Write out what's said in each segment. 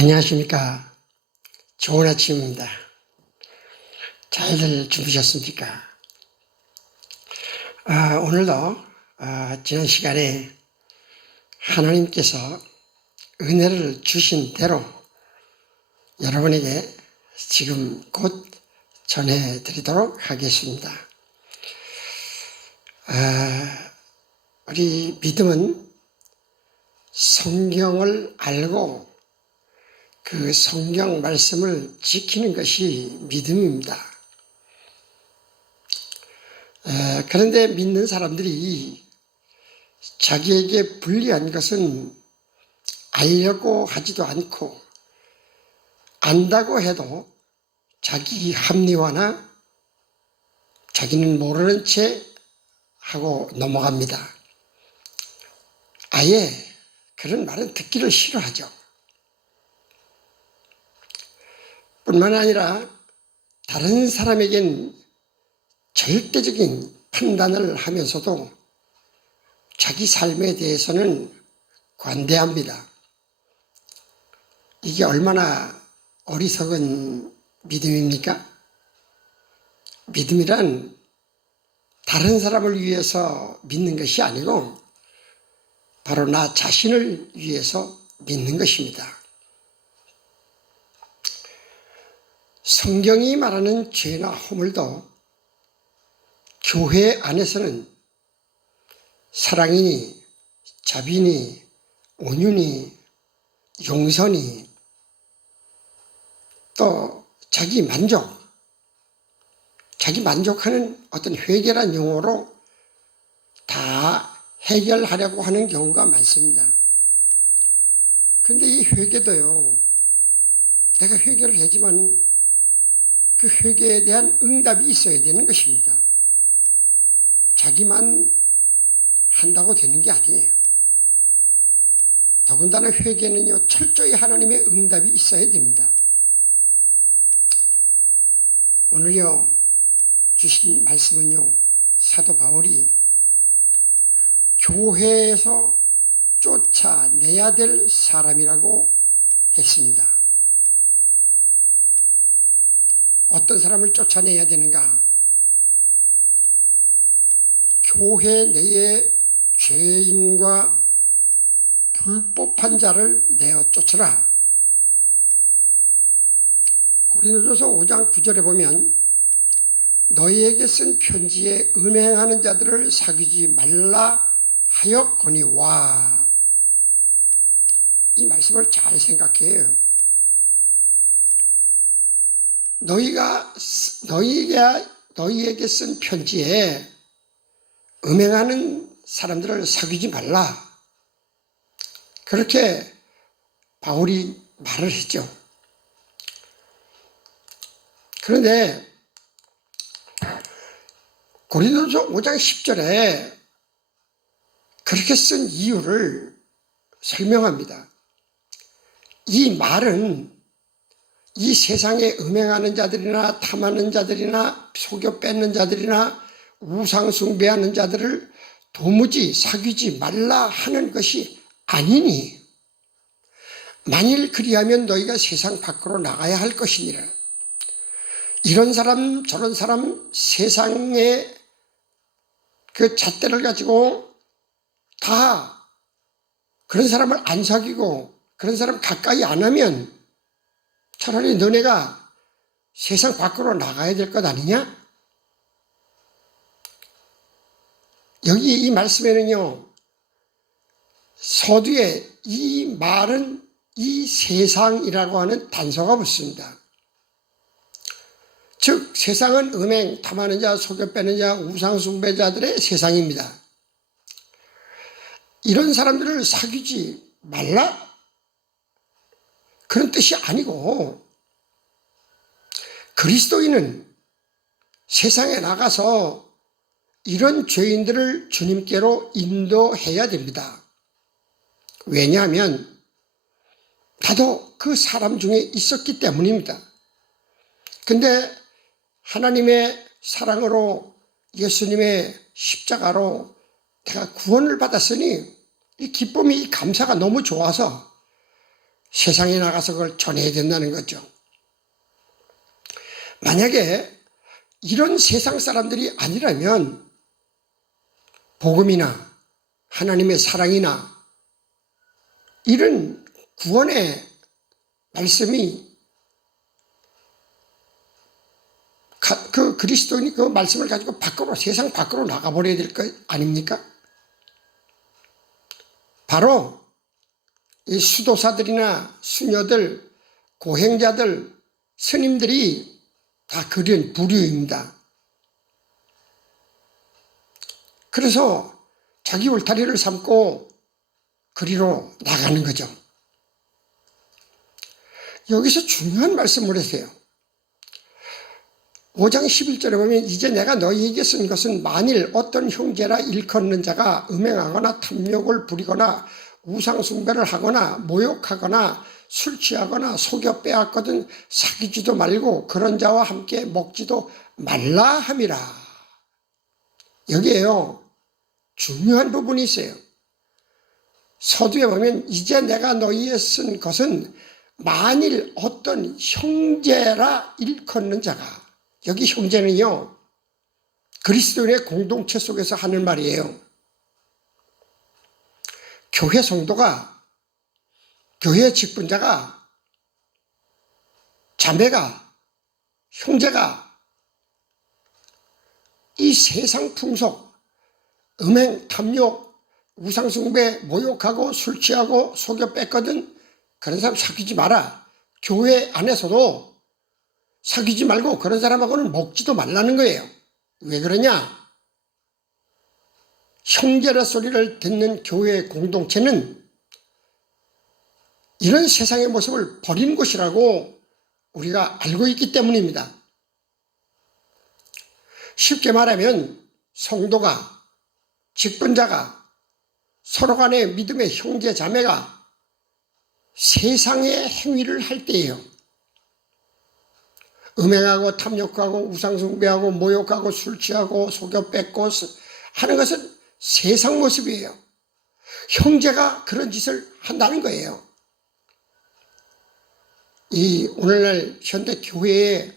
안녕하십니까. 좋은 아침입니다. 잘들 주무셨습니까? 오늘도 지난 시간에 하나님께서 은혜를 주신 대로 여러분에게 지금 곧 전해드리도록 하겠습니다. 우리 믿음은 성경을 알고 그 성경 말씀을 지키는 것이 믿음입니다. 그런데 믿는 사람들이 자기에게 불리한 것은 알려고 하지도 않고 안다고 해도 자기 합리화나 자기는 모르는 채 하고 넘어갑니다. 아예 그런 말은 듣기를 싫어하죠. 뿐만 아니라 다른 사람에겐 절대적인 판단을 하면서도 자기 삶에 대해서는 관대합니다. 이게 얼마나 어리석은 믿음입니까? 믿음이란 다른 사람을 위해서 믿는 것이 아니고 바로 나 자신을 위해서 믿는 것입니다. 성경이 말하는 죄나 허물도 교회 안에서는 사랑이니 자비니 온유니 용서니 또 자기 만족하는 어떤 회개란 용어로 다 해결하려고 하는 경우가 많습니다. 그런데 이 회개도요, 내가 회개를 하지만 그 회개에 대한 응답이 있어야 되는 것입니다. 자기만 한다고 되는 게 아니에요. 더군다나 회개는요, 철저히 하나님의 응답이 있어야 됩니다. 오늘요, 주신 말씀은요, 사도 바울이 교회에서 쫓아내야 될 사람이라고 했습니다. 어떤 사람을 쫓아내야 되는가? 교회 내에 죄인과 불법한 자를 내어 쫓으라. 고린도전서 5장 9절에 보면 너희에게 쓴 편지에 음행하는 자들을 사귀지 말라 하였거니와. 이 말씀을 잘 생각해요. 너희에게 쓴 편지에 음행하는 사람들을 사귀지 말라. 그렇게 바울이 말을 했죠. 그런데 고린도서 5장 10절에 그렇게 쓴 이유를 설명합니다. 이 말은 이 세상에 음행하는 자들이나 탐하는 자들이나 속여 뺏는 자들이나 우상 숭배하는 자들을 도무지 사귀지 말라 하는 것이 아니니 만일 그리하면 너희가 세상 밖으로 나가야 할 것이니라. 이런 사람 저런 사람 세상에 그 잣대를 가지고 다 그런 사람을 안 사귀고 그런 사람 가까이 안 하면 차라리 너네가 세상 밖으로 나가야 될 것 아니냐? 여기 이 말씀에는요, 서두에 이 말은 이 세상이라고 하는 단서가 붙습니다. 즉 세상은 음행, 탐하는 자, 속여 빼는 자, 우상 숭배자들의 세상입니다. 이런 사람들을 사귀지 말라? 그런 뜻이 아니고 그리스도인은 세상에 나가서 이런 죄인들을 주님께로 인도해야 됩니다. 왜냐하면 나도 그 사람 중에 있었기 때문입니다. 근데 하나님의 사랑으로 예수님의 십자가로 내가 구원을 받았으니 이 기쁨이 이 감사가 너무 좋아서 세상에 나가서 그걸 전해야 된다는 거죠. 만약에 이런 세상 사람들이 아니라면 복음이나 하나님의 사랑이나 이런 구원의 말씀이 그 그리스도인이 그 말씀을 가지고 밖으로, 세상 밖으로 나가버려야 될 거 아닙니까? 바로 이 수도사들이나 수녀들, 고행자들, 스님들이 다 그런 부류입니다. 그래서 자기 울타리를 삼고 그리로 나가는 거죠. 여기서 중요한 말씀을 하세요. 5장 11절에 보면 이제 내가 너희에게 쓴 것은 만일 어떤 형제라 일컫는 자가 음행하거나 탐욕을 부리거나 우상숭배를 하거나 모욕하거나 술 취하거나 속여 빼앗거든 사귀지도 말고 그런 자와 함께 먹지도 말라 함이라. 여기에요, 중요한 부분이 있어요. 서두에 보면 이제 내가 너희에 쓴 것은 만일 어떤 형제라 일컫는 자가, 여기 형제는요, 그리스도인의 공동체 속에서 하는 말이에요. 교회 성도가, 교회 직분자가, 자매가, 형제가 이 세상 풍속, 음행, 탐욕, 우상숭배, 모욕하고 술 취하고 속여 뺐거든 그런 사람 사귀지 마라. 교회 안에서도 사귀지 말고 그런 사람하고는 먹지도 말라는 거예요. 왜 그러냐? 형제라 소리를 듣는 교회 공동체는 이런 세상의 모습을 버린 곳이라고 우리가 알고 있기 때문입니다. 쉽게 말하면 성도가, 직분자가, 서로 간의 믿음의 형제 자매가 세상의 행위를 할 때예요. 음행하고 탐욕하고 우상숭배하고 모욕하고 술 취하고 속여 뺏고 하는 것은 세상 모습이에요. 형제가 그런 짓을 한다는 거예요. 이 오늘날 현대 교회의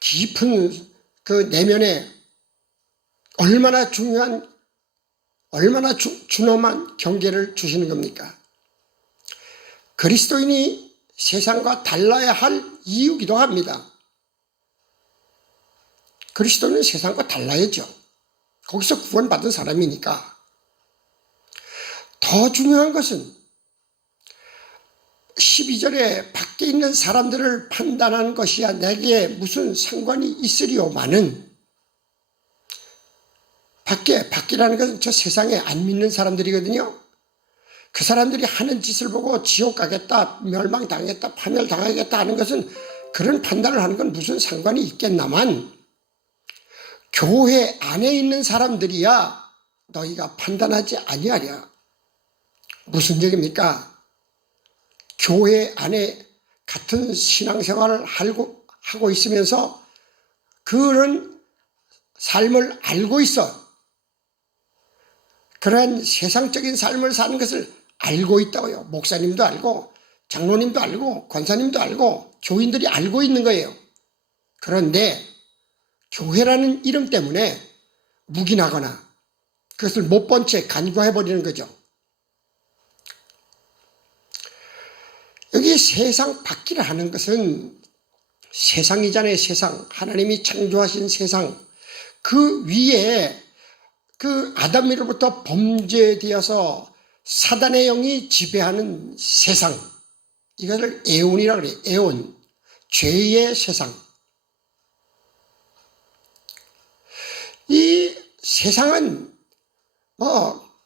깊은 그 내면에 얼마나 중요한, 얼마나 준엄한 경계를 주시는 겁니까? 그리스도인이 세상과 달라야 할 이유기도 합니다. 그리스도는 세상과 달라야죠. 거기서 구원받은 사람이니까. 더 중요한 것은 12절에 밖에 있는 사람들을 판단하는 것이야 내게 무슨 상관이 있으리오마는, 밖이라는 것은 저 세상에 안 믿는 사람들이거든요. 그 사람들이 하는 짓을 보고 지옥 가겠다, 멸망당하겠다, 파멸당하겠다 하는 것은, 그런 판단을 하는 건 무슨 상관이 있겠나만, 교회 안에 있는 사람들이야 너희가 판단하지 아니하랴. 무슨 얘기입니까? 교회 안에 같은 신앙생활을 하고 있으면서 그런 삶을 알고 있어. 그러한 세상적인 삶을 사는 것을 알고 있다고요. 목사님도 알고, 장로님도 알고, 권사님도 알고, 교인들이 알고 있는 거예요. 그런데 교회라는 이름 때문에 묵인하거나 그것을 못 본 채 간과해버리는 거죠. 여기 세상 밖이라 하는 것은 세상이잖아요. 세상, 하나님이 창조하신 세상, 그 위에 그 아담으로부터 범죄되어서 사단의 영이 지배하는 세상, 이것을 에온이라고 그래요. 에온, 죄의 세상. 이 세상은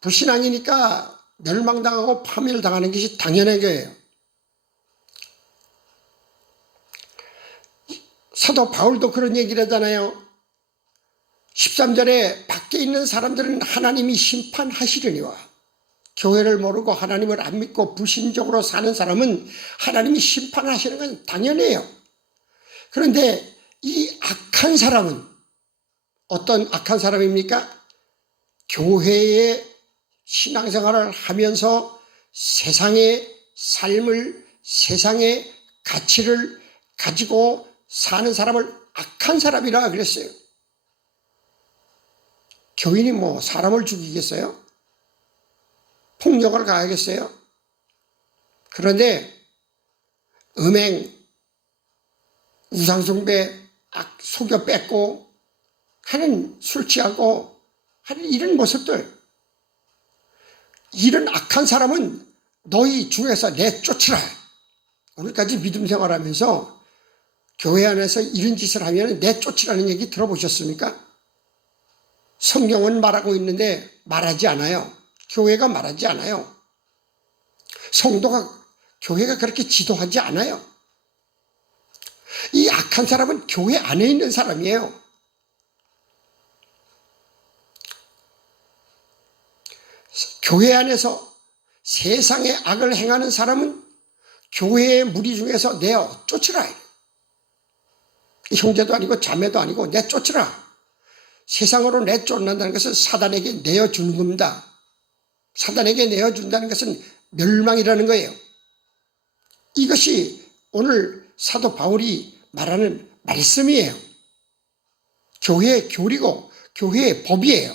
불신앙이니까 멸망당하고 파멸당하는 것이 당연한 거예요. 사도 바울도 그런 얘기를 하잖아요. 13절에 밖에 있는 사람들은 하나님이 심판하시려니와, 교회를 모르고 하나님을 안 믿고 불신적으로 사는 사람은 하나님이 심판하시는 건 당연해요. 그런데 이 악한 사람은 어떤 악한 사람입니까? 교회의 신앙생활을 하면서 세상의 삶을 세상의 가치를 가지고 사는 사람을 악한 사람이라 그랬어요. 교인이 뭐 사람을 죽이겠어요? 폭력을 가하겠어요? 그런데 음행, 우상숭배, 속여 뺏고 하는, 술 취하고 하는 이런 모습들, 이런 악한 사람은 너희 중에서 내쫓으라. 오늘까지 믿음 생활하면서 교회 안에서 이런 짓을 하면 내쫓으라는 얘기 들어보셨습니까? 성경은 말하고 있는데 말하지 않아요. 교회가 말하지 않아요. 성도가, 교회가 그렇게 지도하지 않아요. 이 악한 사람은 교회 안에 있는 사람이에요. 교회 안에서 세상의 악을 행하는 사람은 교회의 무리 중에서 내어 쫓으라. 형제도 아니고 자매도 아니고 내쫓으라. 세상으로 내쫓는다는 것은 사단에게 내어주는 겁니다. 사단에게 내어준다는 것은 멸망이라는 거예요. 이것이 오늘 사도 바울이 말하는 말씀이에요. 교회의 교리고 교회의 법이에요.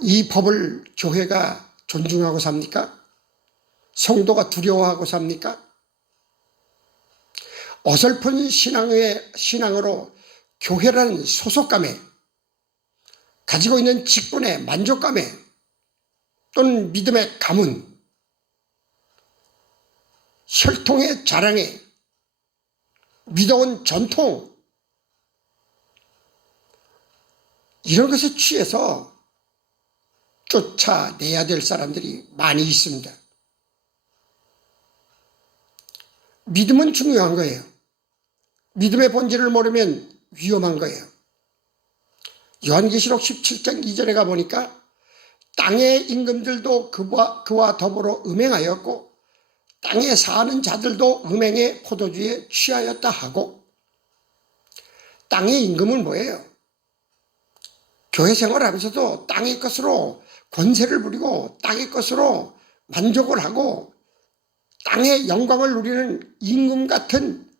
이 법을 교회가 존중하고 삽니까? 성도가 두려워하고 삽니까? 어설픈 신앙으로 교회라는 소속감에, 가지고 있는 직분에 만족감에, 또는 믿음의 가문, 혈통의 자랑에, 믿어온 전통, 이런 것에 취해서 쫓아내야 될 사람들이 많이 있습니다. 믿음은 중요한 거예요. 믿음의 본질을 모르면 위험한 거예요. 요한계시록 17장 2절에 가보니까 땅의 임금들도 그와 더불어 음행하였고 땅에 사는 자들도 음행의 포도주에 취하였다 하고, 땅의 임금은 뭐예요? 교회 생활하면서도 땅의 것으로 권세를 부리고 땅의 것으로 만족을 하고 땅의 영광을 누리는 임금 같은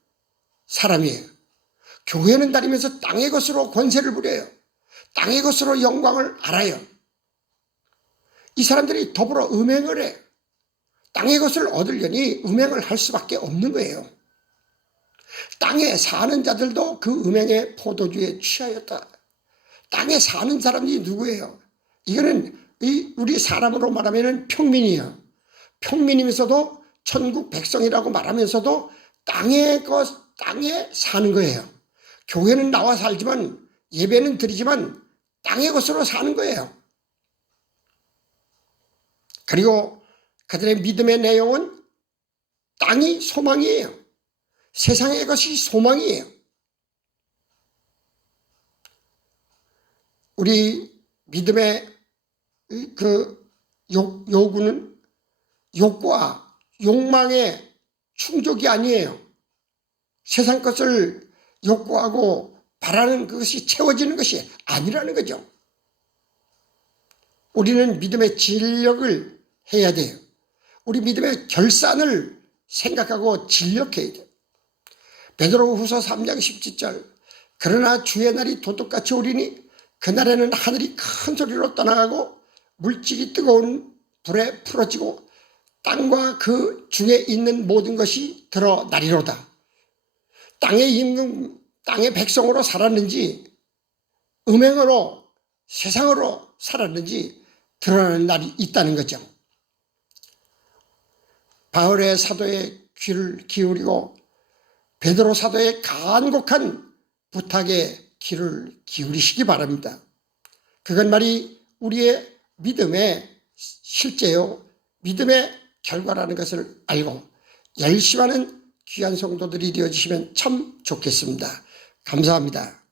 사람이에요. 교회는 다니면서 땅의 것으로 권세를 부려요. 땅의 것으로 영광을 알아요. 이 사람들이 더불어 음행을 해. 땅의 것을 얻으려니 음행을 할 수밖에 없는 거예요. 땅에 사는 자들도 그 음행의 포도주에 취하였다. 땅에 사는 사람이 누구예요? 이거는 우리 사람으로 말하면 평민이에요. 평민이면서도 천국 백성이라고 말하면서도 땅에 사는 거예요. 교회는 나와 살지만, 예배는 드리지만 땅의 것으로 사는 거예요. 그리고 그들의 믿음의 내용은 땅이 소망이에요. 세상의 것이 소망이에요. 우리 믿음의 그 요구는 욕과 욕망의 충족이 아니에요. 세상 것을 욕구하고 바라는 그것이 채워지는 것이 아니라는 거죠. 우리는 믿음의 진력을 해야 돼요. 우리 믿음의 결산을 생각하고 진력해야 돼요. 베드로후서 3장 17절, 그러나 주의 날이 도둑같이 오리니 그날에는 하늘이 큰 소리로 떠나가고 물질이 뜨거운 불에 풀어지고 땅과 그 중에 있는 모든 것이 드러나리로다. 땅의 임금, 땅의 백성으로 살았는지 음행으로 세상으로 살았는지 드러나는 날이 있다는 거죠. 바울의 사도의 귀를 기울이고 베드로 사도의 간곡한 부탁에 귀를 기울이시기 바랍니다. 그건 말이 우리의 믿음의 실제요, 믿음의 결과라는 것을 알고 열심하는 귀한 성도들이 되어주시면 참 좋겠습니다. 감사합니다.